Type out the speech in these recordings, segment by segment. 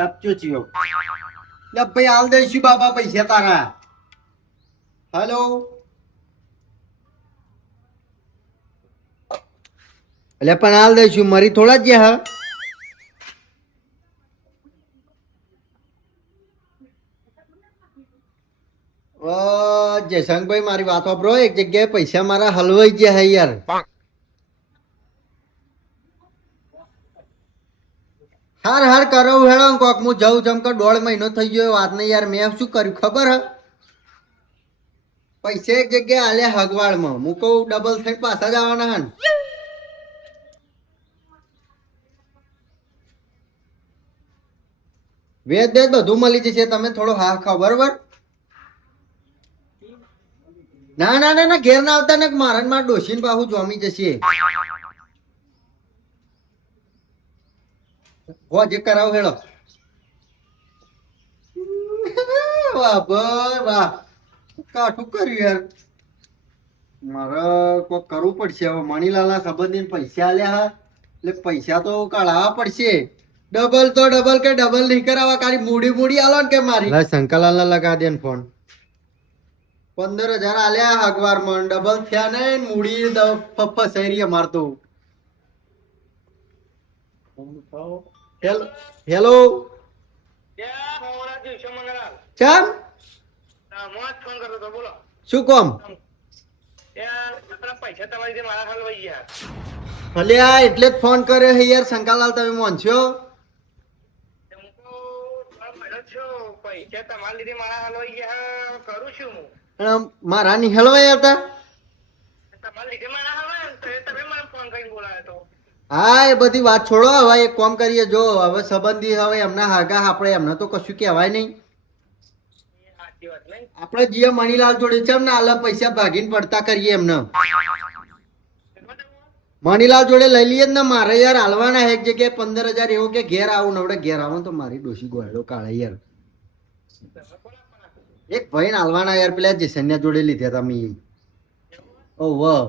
ટપચ્યો ચિયો લે ભાઈ હાલ દઈશું બાબા પૈસા તારા. હેલો એટલે પણ હાલ દઈશું મારી થોડા જ હા. જયશંકભાઈ મારી વાત વાપરો એક જગ્યાએ પૈસા મારા હલવાઈ ગયા હે યાર. હાર હાર કરો હેડો કોક હું જઉં જમકો 1.5 મહિનો થઈ ગયો વાત નહીં યાર. મેં શું કર્યું ખબર હ પૈસા એક જગ્યાએ આલ્યા હગવાડમાં હું કહું ડબલ થઈ પાછા જવાના હન. વેદ વેદ બધું મળી જશે તમે થોડો હા ખાઓ બરોબર. ના ના ના ના ઘેર ના આવતા ને મારા માં ડોસીને બાહુ જોમી જશે. હો જે કરાવ હેડો. વાહ ભાઈ વાહ કાઠું કર્યું યાર. મારે કોક કરવું પડશે હવે. મણીલાલના સંબંધી પૈસા આલ્યા એટલે પૈસા તો કાઢવા પડશે. ડબલ તો ડબલ કે ડબલ નહીં કરાવવા ખાલી મૂડી મૂડી આલો ને કે મારી. શંકરલાલ ને લગા દે ફોન. 15,000 આલ્યા અખબાર માં ડબલ થયા ને મૂડી ફસાઈ મારતો. હેલો ચમ શું કોમ અલ્યા એટલે જ ફોન કર્યો હે યાર. શંકાલાલ તમે મોનશો મારા ની હેલવાય હતા. હા એ બધી વાત છોડો હવે એક કામ કરીએ જો હવે સંબંધી હવે એમના હાગા આપણે એમને તો કશું કહેવાય નહીં. આપણે જીએ મણીલાલ જોડે છે ને આલા પૈસા ભાગીને પડતા કરીએ એમને. મણીલાલ જોડે લઈ લઈએ ને મારે યાર હાલવાના એક જગ્યાએ 15,000 એવું કે ઘેર આવું નવડે ઘેર આવું તો મારી ડોસી ગોળો કાઢે યાર. એક ભાઈ હાલવાના યાર પેલા જેસન્યા જોડે લીધા હતા મેં. ઓહ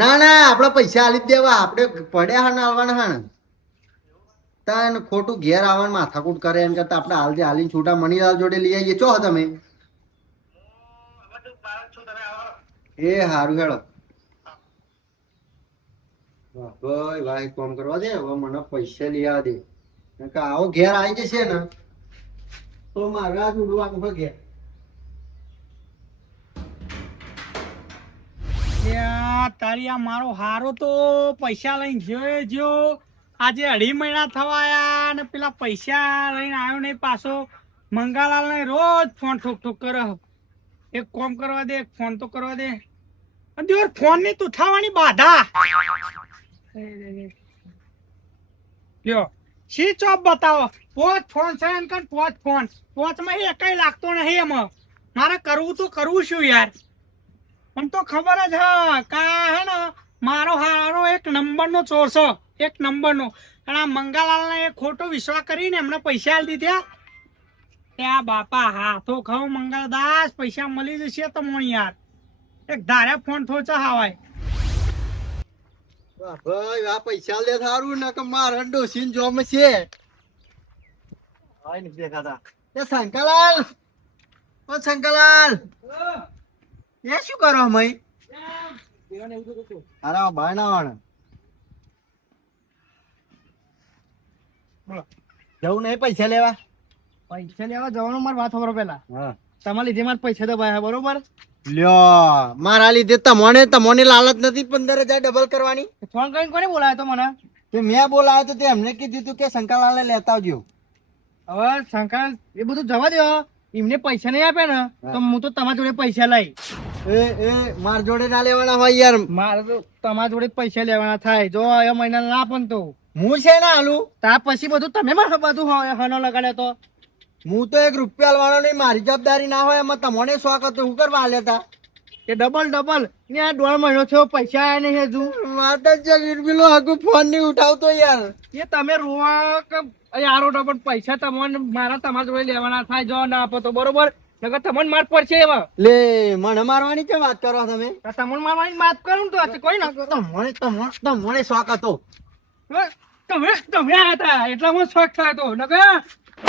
ના ના આપડે પૈસા આલી જ દેવા. આપડે પડ્યા હા ને હાલવાના હા ને તાન ખોટું ઘેર આવવાનું માથાકૂટ કરે એમ કરતા આપણે હાલ જે હાલીને છૂટા મણીલાલ જોડે લઈ આવીએ. ચો તમે એ હારું હેડો. ભાઈ ભાઈ કોમ કરવા દે હવે મને પૈસા લઈ આવવા દે. આવો ઘેર આવી જશે ને તો મારા જ ઉડવાનું ઘેર. તારી આ મારો હારો તો પૈસા લઈને જો આજે 2.5 મહિના થવાયા ને પેલા પૈસા લઈને આવ્યો નહીં પાછો. મંગાલાલ ને રોજ ફોન ઠોક ઠોક કરે. એક કોમ કરવા દે, એક ફોન તો કરવા દે. અને ફોન ની ઉઠાવવાની બાધા લ્યો સી ચોપ બતાવો. 5 ફોન છે ને 5 ફોન 5 માં એકઈ લાગતો નહીં. એમાં મારે કરવું તો કરવું શું યાર. મને તો ખબર જ હા કા હે ને મારો હારો એક નંબરનો ચોર છે. એક નંબરનો. અને આ મંગાલાલને એક ખોટો વિશ્વાસ કરીને એમને પૈસા આલી દીધા. ત્યાં બાપા હાથો ખાવ મંગલદાસ પૈસા મળી જશે તો મને યાર. એક ધારે ફોન થોચા હાવાય. ભાઈ આ પૈસા લે સારું ને કે મારા ડોસીને જોમ છે. હાય નથી દેખાતા. એ શંકરલાલ ઓ શંકરલાલ એ શું કરો મય? અરે ભાઈ ના વાણ જવું નહીં પૈસા લેવા. પૈસા લેવા જવાનું મારે વાત ખબર પેલા. હા તમારા લીધે મારે પૈસા દબાયા બરોબર. લ્યો મારા લીધે તમને લાલચ નથી 15,000 ડબલ કરવાની. ફોન કરીને કોને બોલાયો તો મને? તે મેં બોલાયો તો તે એમને કીધું તું કે શંકરલાલે લેતા આવજો. હવે શંકર એ બધું જવા દો. એમને પૈસા નહીં આપે ને તો હું તો તમારા જોડે પૈસા લઈ. એ માર જોડે ના લેવાના હોય યાર. મારે તો તમારા જોડે પૈસા લેવાના થાય. જો એ મહિના ના પણ તો હું છે ને આલું ત્યાર પછી બધું તમે મારે બધું હનો લગાડે તો હું તો 1 રૂપિયા આલવાનો નહીં. મારી જવાબદારી ના હોય એમાં તમને શોખ હતો હું કરવા લેતા એ ડબલ ને આ 1.5 મહિનો થયો પૈસા આયા નહીં હજુ. માતા જગીરબીલો આગુ ફોન નહીં ઉઠાવતો યાર. એ તમે રોવા કે આરો ડબલ પૈસા તમને મારા તમારા જોડે લેવાના થાય. જો ના આપો તો બરોબર નકર તમને માર પડશે એમાં. લે મને મારવાની કે વાત કરો તમે? તમને મારવાની વાત કરું તો કોઈ ના મને શોખ હતો. તમે આયા હતા એટલા મને શોખ થાય તો નકર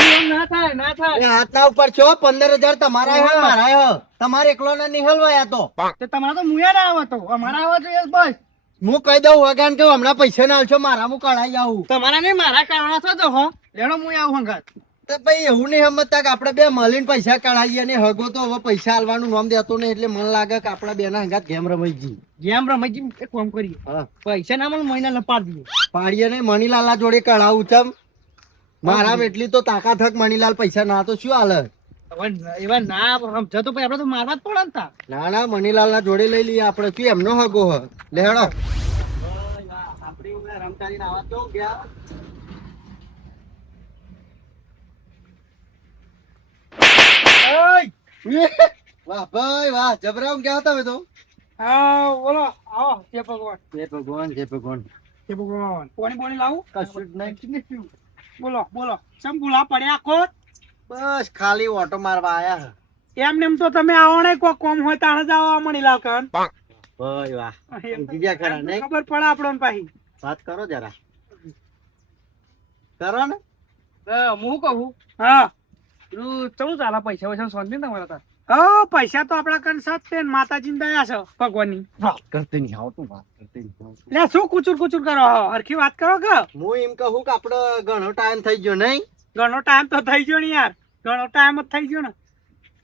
એમ ના થાય ના એ થાય. હાથના ઉપર છો 15,000 તમારા હે મારા હે તમારે એકલો ના નિહલવાયા તો તે તમારા તો મુયા ના આવે તો અમારા આવે જોઈએ બસ. હું કહી દઉં વગાન કે હમણાં પૈસા ના આલશો મારા હું કઢાઈ આવું તમારા નહીં મારા કારણે થતો હો લેણો હું આવું હંગાત. તો ભાઈ એવું નહીં સમજતા કે આપણે બે મળીને પૈસા કઢાઈએ ને હગો તો હવે પૈસા આલવાનું નામ દેતો નહીં એટલે મને લાગે કે આપણા બે ના હંગાત ગેમ રમાઈ ગઈ. જેમ રમજી એક કામ કરીએ હા પૈસા ના મળે મહિના લપાડ દઈએ. પાડીએ ને મણીલાલા જોડે કઢાવું ચમ મારા એટલી તો તાકાત હક મણીલાલ પૈસા ના તો શું હાલે. હવે એવા ના સમજો તો પછી આપણે તો મારવા જ પડે ને તા. ના ના મણીલાલ ના જોડે લઈ લઈએ આપણે શું એમનો હગો હ લેડો વાહ ભાઈ વાહ જબરામ ક્યાં હતા તો હા બોલો આવો જય ભગવાન જય ભગવાન જય ભગવાન જય ભગવાન પાણી પાણી લાવું કશું જ નહીં બોલો બોલો ચમ ભૂલા પડ્યા ખોટ. બસ ખાલી ઓટો મારવા આયા એમને એમ તો તમે આવો ને કોઈ કોમ હોય તાણે જ આવો મણી લાવ કન ભાઈ વાહ જીગ્યા ખરા નહીં ખબર પડે આપણને પાછી. વાત કરો જરા કરો ને હું કહું હા પેલું ચલું ચાલે પૈસા વૈસા શાંતિ ને તમારા તાર. હા પૈસા તો આપડા કન સાથ છે ને માતાજીની દયા છે ભગવાનની. વાત કરતે નહીં આવતું વાત કરતે નહીં આવતું. લે શું કુચુર કુચુર કરો હો હરખી વાત કરો કે હું એમ કહું કે આપડે ઘણો ટાઈમ થઈ ગયો નહીં ઘણો ટાઈમ તો થઈ ગયો ને યાર ઘણો ટાઈમ જ થઈ ગયો ને.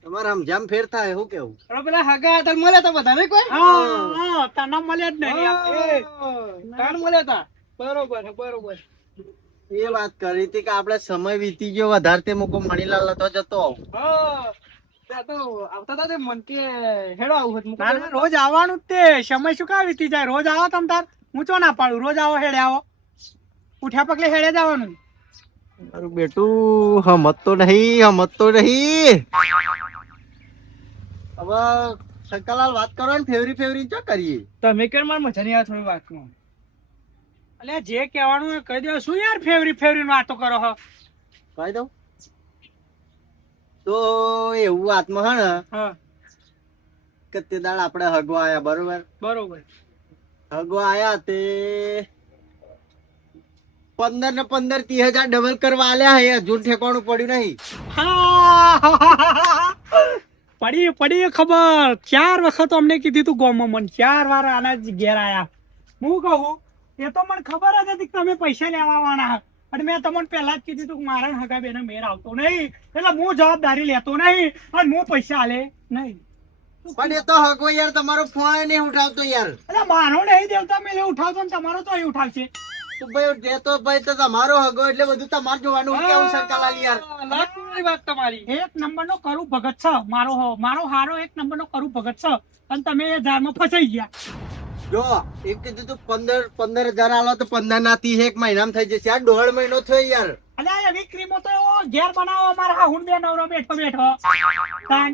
તમારે સમજામ ફેર થાય શું કેવું હવે પેલા હગા હતા મળ્યા તા બધા નહીં કોઈ હા તને મળ્યા જ નહીં તાર મળ્યા તા બરોબર બરોબર. એ વાત કરી હતી કે આપડે સમય વીતી ગયો વધારે તે મૂકો મણીલાલ તો જતો આવું રોજ આવવાનું જ તે સમય શું કા વીતી જાય રોજ આવો તમ તાર હું ચો ના પાડું રોજ આવો હેડે આવો ઉઠ્યા પગલે હેડે જવાનું. મારું બેટું હમત તો નહીં હવે શંકરલાલ વાત કરો ને ફેવરી ચો કરીએ તમે કેમ માર મજા નહીં આવે થોડી વાતમાં અલ્યા જે કહેવાનું એ કહી દો શું યાર ફેવરી વાતો કરો હો. કહી દઉં તો એવું વાતમાં હે ને હા કે તે દાડ આપણે હગો આયા બરોબર બરોબર હગો આયા તે 15 ને 15 30,000 ડબલ કરવા આલ્યા હે હજુ ઠેકાણું પડ્યું નહીં. પડી ખબર 4 વખત અમને કીધી તું ગોમાં મને 4 વાર આના જ ઘેર આયા. હું કહું એ તો મને ખબર જ હતી કે તમે પૈસા લેવા આવવાના અને મેં તમને પહેલા જ કીધું તું કે મારા હગા બેને મેર આવતો નહીં એટલે હું જવાબદારી લેતો નહીં અને હું પૈસા આલે નહીં. પણ એ તો હગો યાર તમારો ફોન નહીં ઉઠાવતો યાર. એટલે મારો નહીં દેવતા મેં ઉઠાવતો ને તમારો તો અહીં ઉઠાવશે. તો ભાઈ જે તો ભાઈ તો તમારો હગો એટલે બધું તમારે જોવાનું કેવું શંકરલાલ યાર. વાત તમારી એક નંબરનો કરું ભગત છે મારો હારો એક નંબરનો કરું ભગત છે અને તમે એ ઝાડમાં ફસાઈ ગયા. જો એક કીધું તું 15,000 આલો તો 15 ના 30 એક મહિનામાં થઈ જશે. આ 1.5 મહિનો થયો યાર. અલ્યા એવી ક્રીમો તો એવો ઘેર બનાવો અમારા હું બે નવરો બેઠો તાન.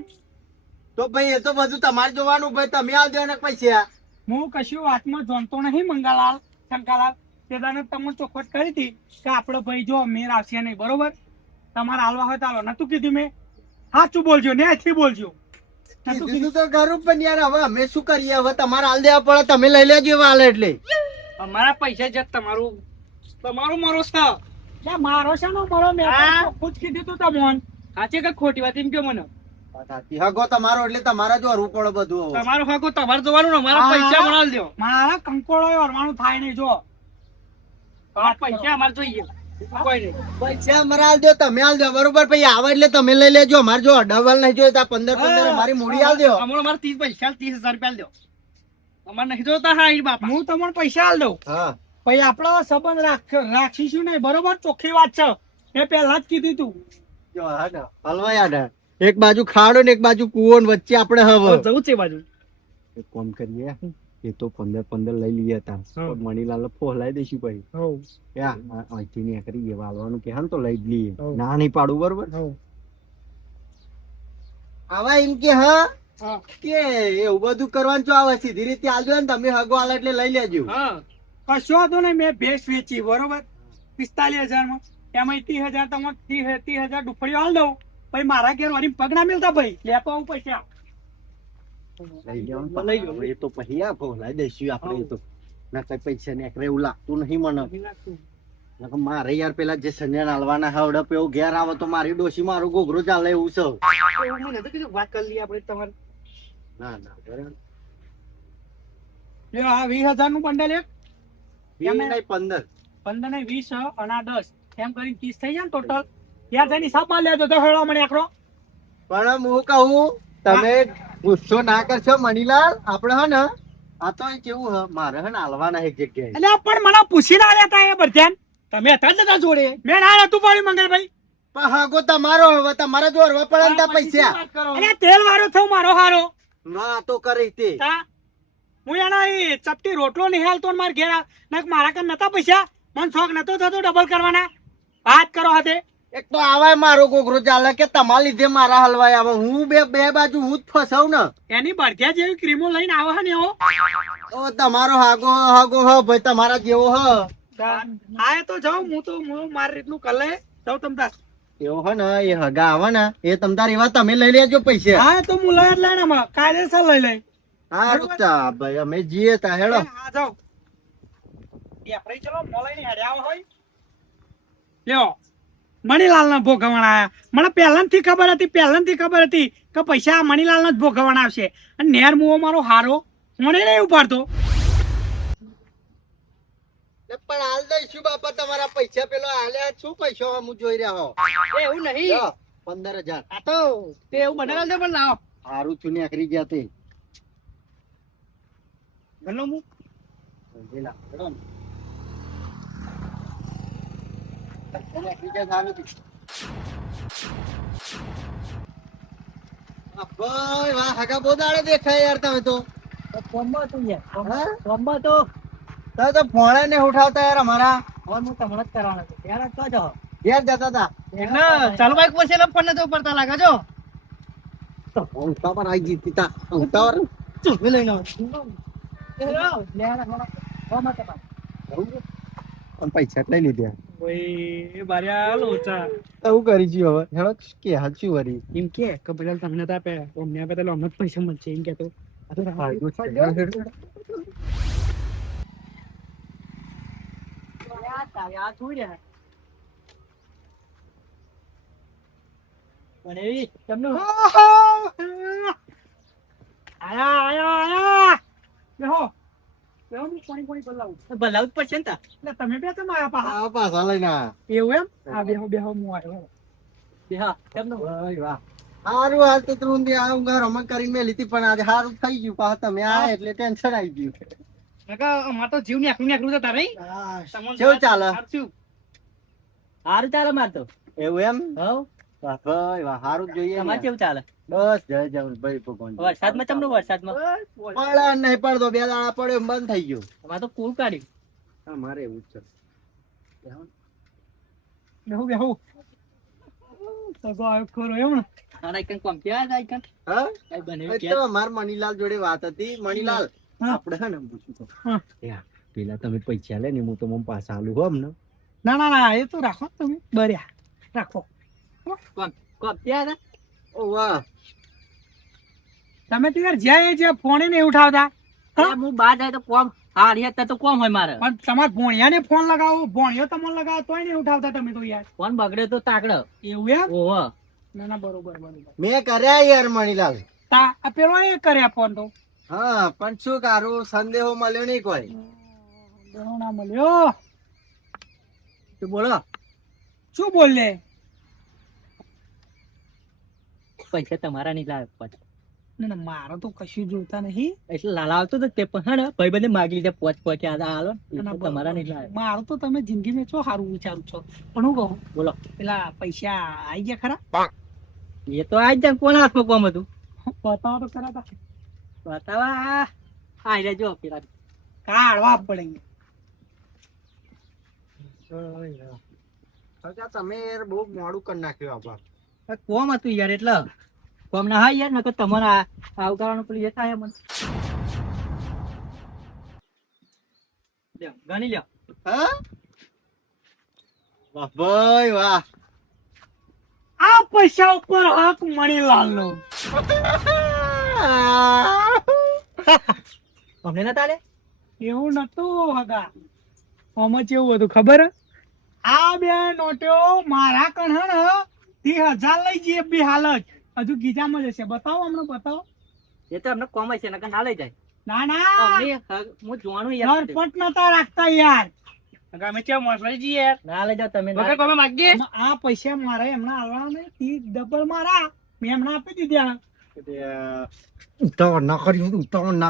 તો ભાઈ એ તો બધું તમારે જોવાનું ભાઈ તમે આલ દો ને પૈસા. હું કશું વાતમાં જાણતો નહીં મંગાલાલ શંકાલાલ તે દાને તમને ચોખવટ કરી હતી કે આપણો ભાઈ જો મેર આવશે નહીં બરોબર તમારે હાલવા હોય તો હાલો નતું કીધું મેં સાચું બોલજો ન્યાયથી બોલજો. કીધું તો ખરું પણ યાર હવે અમે શું કરીએ હવે તમારે હાલ દેવા પડે તમે લઈ લેજો એવા હાલ એટલે અમારા પૈસા જ તમારું મારો છે. મારો છે ને મારો મેં ખુદ કીધું તું તમને સાચી કે ખોટી વાત એમ કે મને હગો તમારો એટલે તમારે જોવું પડે બધું. તમારો હગો તમારે જોવાનું ને મારા પૈસા મળાલ દો. મારા કંકોળો વરવાનું થાય નહીં જો પૈસા અમારે જોઈએ કોઈ નહીં. પૈસા અમારે હાલ દો તમે હાલ દો બરોબર પછી આવે એટલે તમે લઈ લેજો. અમારે જો ડબલ નહીં જોઈતા 15 અમારી મૂડી હાલ દો. અમારે 30,000 રૂપિયા દો અમારે નહીં જોતા. હા બાપા હું તમને પૈસા હાલ દઉં. હા પછી આપણો સંબંધ રાખીશું નહીં બરોબર ચોખ્ખી વાત છે એ પહેલા જ કીધું તું. જો હલવા યાર એક બાજુ ખાડો ને એક બાજુ કુવો ને વચ્ચે આપણે હવે જવું છે બાજુ એક કામ કરીએ એ તો 15 લઈ લઈએ તા મણીલાલ ફોલાઈ દઈશું ભાઈ અહીંથી નીકળી ગયા વાળવાનું કે હા તો લઈ જ લઈએ ના નહીં પાડું બરોબર. આવા એમ કે હા કે એવું બધું કરવાનું છો આવે સીધી રીતે આલજો ને તમે હગો આલે એટલે લઈ લેજો. કશો હતો ને મેં ભેંસ વેચી બરોબર 45,000 માં એમાં 30,000 તમને 30,000 ડુફળીઓ હાલ દઉં પછી મારા ઘેર વાળી પગ ના મિલતા ભાઈ લેતો આવું પૈસા એ તો પછી ફોલાઈ દઈશું આપણે. એ તો ના કઈ પૈસા ને એવું લાગતું નહીં મને. નકર મારે યાર પેલા જે સંજ્ઞાન હાલવાના હવડે પેવો ઘેર આવે તો મારી ડોશી મારો ઘોઘરો ચાલે એવું છે. એવું મને નતું કીધું, વાત કરી લઈએ આપણે તમારે. ના ના બરાબર. લ્યો આ 20,000 નું બંડલ એક. વીસ નહીં 15. 15 ને 20 અને આ 10 એમ કરીને 30 થઈ જાય ને ટોટલ. ત્યાં જઈને હિસાબ માં લેજો તો હેળો મને એકરો. પણ હું કહું તમે ગુસ્સો ના કરશો મણીલાલ. આપણે હે ને આ તો એ કેવું હ મારે હે ને હાલવાના એક જગ્યાએ. એટલે પણ મને પૂછીને આવ્યા હતા એ બધાને. તમે હતા જ નતા જોડે. મેં ના નતું પાડ્યું મંગળભાઈ. પણ હાગો તમારો હવે તમારે દોરવા પડે ને તા પૈસા. અરે તેલ વાળો થયો મારો હારો. ના તો કરે તે. તા હું એના એ ચપટી રોટલો નિહાલતો ને માર ઘેર મારા કન નતા પૈસા. મન શોખ નતો થતો ડબલ કરવાના. વાત કરો હાથે. એક તો આવાય મારો ઘોઘરો ચાલે કે તમારા લીધે મારા હલવાય આવે. હું બે બાજુ હું જ ફસાવ ને. એની બળધ્યા જેવી ક્રીમો લઈને આવે છે ને એવો. તો તમારો હાગો હાગો હ ભાઈ તમારા જેવો હ. હા તો જાઉં હું મારી રીતનું કર લે જાઉં તમતાર. એવો હે ને એ હગા આવે ને એ તમતાર એવા તમે લઈ લેજો પૈસા. હા તો હું લઈ જ લઈને કાયદેસર લઈ લઈ. હારું તા ભાઈ અમે જીએ તા હેડો. હા જાઉં. આપણે ચલો મોલાઈ ની હેડ્યા હોય. લ્યો મણીલાલ ના ભોગવણ આયા. મને પહેલાથી ખબર હતી કે પૈસા મણીલાલ ના જ ભોગવણ આવશે. અને નેર મુવો મારો હારો મને નહીં ઉપાડતો. પણ હાલ દઈશું બાપા તમારા પૈસા પેલો હાલ્યા શું પૈસા હું જોઈ રહ્યા હો. એવું નહીં. 15,000. આ તો તે એવું બનાવેલ છે પણ લાવો. હારું છું નીકળી ગયા તે. ગણો હું. નીકળી ગયા સારું થયું. ભાઈ વાહ હગા બહુ દાડે દેખાય યાર તમે તો. કોમ્બો તું યાર. હા? કોમ્બો તો તમે તો ફોને ને ઉઠાવતા યાર અમારા. હવે હું તમને જ કરવાનો છું. ત્યારે તો જો. ઘેર જતા હતા. એટલે ચાલુ બાઈક પર છે ને ફોન નતો પડતા લાગે છો. ઉઠા પર આવી ગઈ પિતા. ઉઠા પર ચૂપી લઈને આવો. પણ પૈસા લઈ લીધા. ઓય બાર્યા લોચા. એવું કરી છું હવે હેડો કે હાચું વરી. એમ કે પેલા તમને તો આપે અમને આપે તો અમને જ પૈસા મળશે એમ કેતો. ભલાવું જ પડશે ને એટલે તમે બે તમે આયા પાછા. આ પાછા લઈને આયા. એવું એમ હા બેહો હું આવ્યો બેહા કેમનું ભાઈ વાહ. હારું હાલ તો તું આ ઊંઘા રમત કરી મેલી હતી પણ આજે હારું થઈ ગયું પાછા તમે આયા એટલે ટેન્શન આવી ગયું. અમાર તો જીવ નેકરું જતા રહી. કેવું ચાલે? સારું ચાલે માર તો. એવું એમ? હવ વાહ ભાઈ વાહ હારું જ જોઈએ. તમારે કેવું ચાલે? બસ જય જય ભાઈ ભગવાન. વરસાદમાં ચમનો વરસાદમાં પડે નહીં પડતો બે દાડા પડ્યો એમ બંધ થઈ ગયો. અમારે તો કુલ કાઢ્યું. અમારે એવું જ છે. બેહું સગો આવ્યો ખરો એમ ને તારા એકન કોમ ક્યાં જાય એકન હા કઈ બને એ તો માર મણીલાલ જોડે વાત હતી. મણીલાલ હા. આપણે હે ને પૂછું તો હા. પેલા તમે પૈસા લે ને હું તો મને પાછા આલું હો અમને. ના એ તો રાખો તમે બર્યા રાખો કોમ ક્યાં હતા? ઓ વાહ તમે તો યાર જ્યાં જે ફોન નહીં ઉઠાવતા. હું બહાર જાય તો કોમ હારી હતા તો કોમ હોય મારે પણ તમારા ભોણિયાને ફોન લગાવો ભોણિયો તમને લગાવો તોય નહીં ઉઠાવતા તમે તો યાર. ફોન બગડે તો તાકડો એવું એમ? ઓહો ના બરોબર. મેં કર્યા યાર મણીલાલ. તા આ પેલો એ કર્યા ફોન તો હા પણ શું કારું સંદેહો મળ્યો નહીં કોઈ. બેહો ના મળ્યો. તું બોલો શું બોલે? પૈસા તમારા નહીં લાવે પછી ના મારો તો કશું જોતા નહીં. એટલે લાલા આવતો તો તે પણ હે ભાઈ બંને માગી લીધા પોચ હાલો ના, તમારા નહીં લાવે મારું તો તમે જિંદગીમાં છો સારું વિચારું છો પણ હું કહું બોલો પેલા પૈસા આવી ગયા ખરા? એ તો આજ જાય કોના હાથમાં કોમ હતું બતાવો તો ખરા તા. બતાવા આઈ રે જો પેલા કાઢવા પડે. તમે યાર બહુ મોડું કરી નાખ્યું આપા. કોમ હતું યાર એટલે કોમ ના હા યાર નકર તમારે આવકારવાનું પેલું જતા મને લ્યો ગણી લ્યો હા વાહ ભાઈ વાહ. આ પૈસા ઉપર હક મણીલાલ નો. અમને નતા લે એવું નતું હગા આમાં કેવું હતું ખબર હે? આ બે નોટો મારા કણ હે ને 30,000 લઈ જઈએ બી હાલ જ હજુ ગીજામાં જશે બતાવો હમણાં બતાવો એ તો અમને કોમ છે નકર ના લઈ જાય ના ના હું જોવાનું યાર સરપંચ નતા રાખતા યાર અમે કેમ મોસળી જી યાર ના લઈ જાવ તમે વગર કોમે માંગીએ આ પૈસા મારે એમના આલવાના ને 30 ડબલ મારા મેં એમને આપી દીધા ઉતાવળ ના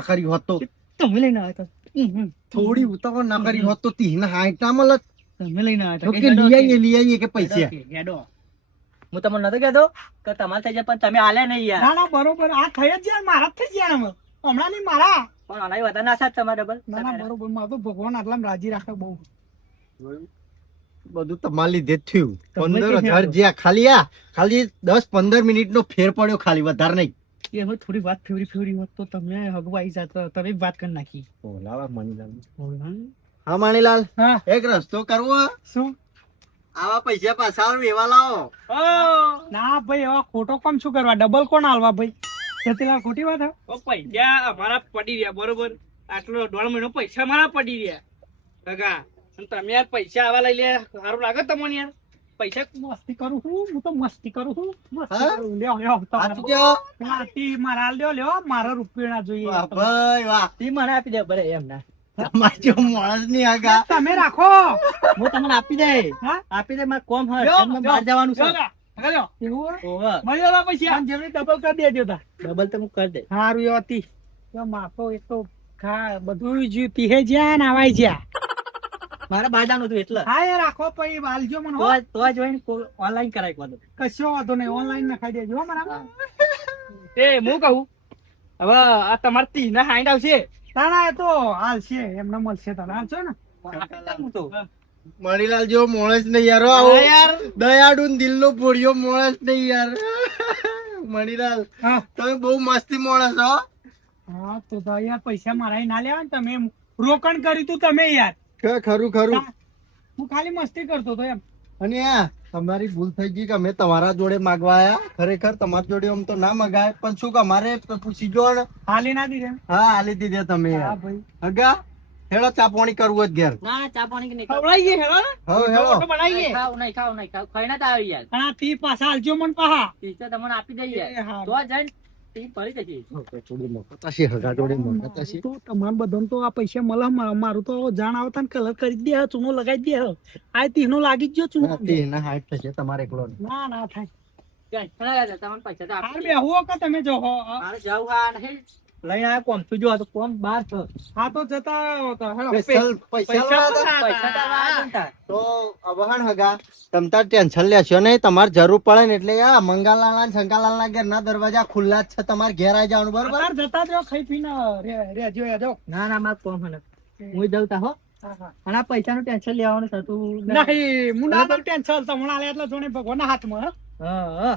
કર્યું હોત તો તમે લઈને આવ્યા હતા થોડી ઉતાવળ ના કરી હોત તો 30 ના મળત તમે લઈને આવ્યા તો કે લઈ આવીએ કે પૈસા હું તમને નતો કહેતો કે તમારે થઈ જાય પણ તમે આલ્યા નહીં યાર ના ના બરોબર આ થઈ જ જાય મારા જ થઈ ગયા ને હમણાં નહીં મારા પણ આના વધારે ના સાથ તમારે ડબલ ના ના બરોબર મારે તો ભગવાન આટલા રાજી રાખે બહુ બધું તમારા લીધે જ થયું 15,000 જ્યાં ખાલી 10-15 મિનિટ નો ફેર પડ્યો ખાલી વધારે નહીં એ હવે થોડી વાત ફેવરી હોત તો તમે હગવાઈ જાત તમે વાત કરી નાખી બોલાવા મણીલાલ હા મણીલાલ હા એક રસ્તો કરવો શું આવા પૈસા પાછા એવા લાવો ના ભાઈ હવે ખોટો કામ શું કરવા ડબલ કોણ આલવા ભાઈ ખેતીલા ખોટી વાત હે પૈસા અમારા પડી રહ્યા બરોબર આટલો 1.5 મહિનો પૈસા મારા પડી રહ્યા કાકા તમે યાર પૈસા આવા લઈ લે સારું લાગે તમને યાર પૈસા મસ્તી કરું હું તો મસ્તી કરું છું હા? લ્યો સાચું કહો? મારા લ્યો મારા રૂપિયા જોઈએ વાહ ભાઈ વાહ તી મને આપી દે બરે એમ ના તમારે જેવો માણસ નહીં આગા તમે રાખો હું તમને આપી દે હા? આપી દે મારે કોમ હે લ્યો, એમને બહાર જવાનું છે લ્યો, લ્યો. એવું હોય? ઓવા મળી આવા પૈસા જેમની ડબલ કરી દેજો તા ડબલ તો હું કરી દે હારું એ હતી માપો એક તો ખા બધું જ પીહે જ્યાં ને આવાય જ્યાં મારે બહાર જવાનું હતું એટલે હા એ રાખો પછી વાલજો મને હો. તો જોઈને ઓનલાઈન કરાય બધું કશો વાંધો નહીં ઓનલાઈન નખાઈ દેજો હો મારા એ હું કહું હવે આ તમારે 30 ના હાઈડ આવશે તાણા એ તો હાલ છે એમને મળશે તને હાલ છો ને હું તો મણીલાલ જેવો માણસ નહીં યાર આવો યાર દયાળુ દિલ નો ભોળિયો માણસ નહીં યાર મણીલાલ હા તમે બહુ મસ્તી માણસ હો હા તો યાર પૈસા મારા ના લેવા ને તમે રોકણ કર્યું તું તમે યાર ખરું હું ખાલી મસ્તી કરતો હતો એમ અને આ તમારી ભૂલ થઈ ગઈ કે અમે તમારા જોડે માગવા આયા ખરેખર તમારી જોડે આમ તો ના મગાય પણ શું કે અમારે પૂછી જો ને હાલી ના દીધે હા આલી દીધે તમે હા યાર ભાઈ અગા હેડો ચા પાણી કરવું જ ઘેર ના ચા પાણી કે નહીં ખવડાવીએ હેડો ને હવે હેડો બનાવીએ ખાવ નહીં ખાઈને તો આવી યાર અને આ તી પાછા હાલજો મને પાહા પૈસા તમને આપી દઈએ એ હા. તો જઈને તી પડી જશે થોડી મોકતાશી હગા જોડે મોકતાશી તો તમારે બધાને તો આ પૈસા મળે મારું તો જાણ આવતા ને કલર કરી દે ચૂનો લગાવી દે આ તીનો લાગી જ ગયો ચૂનો ના હાઈટ થશે તમારે એકલો ના ના થાય તમને પૈસા તો હાર આપી બેહુઓ કે તમે જો મારે જવું આ નહીં લઈને આવ્યા કોમ તું જો આ તો કોમ બહાર છે હા તો જતા હતા હેડો. પૈસા પૈસા તો આવા હતા. તો અવહણ હગા તમતાર ટેન્શન લેશો નહીં તમારે જરૂર પડે ને એટલે આ મંગાલાલ ના શંકાલાલ ના ઘેર ના દરવાજા ખુલ્લા જ છે તમારે ઘેર આવી જવાનું બરોબર અત્યારે જતા જ રહો, ખાઈ પીને રેજો યાદો. ના ના મારે કોમ હે હું જઉં તા હો અને આ પૈસાનું ટેન્શન લેવાનું થતું નહીં હું ના દઉં ટેન્શન તમને આલે એટલે જોણે ભગવાનના હાથમાં હો. હા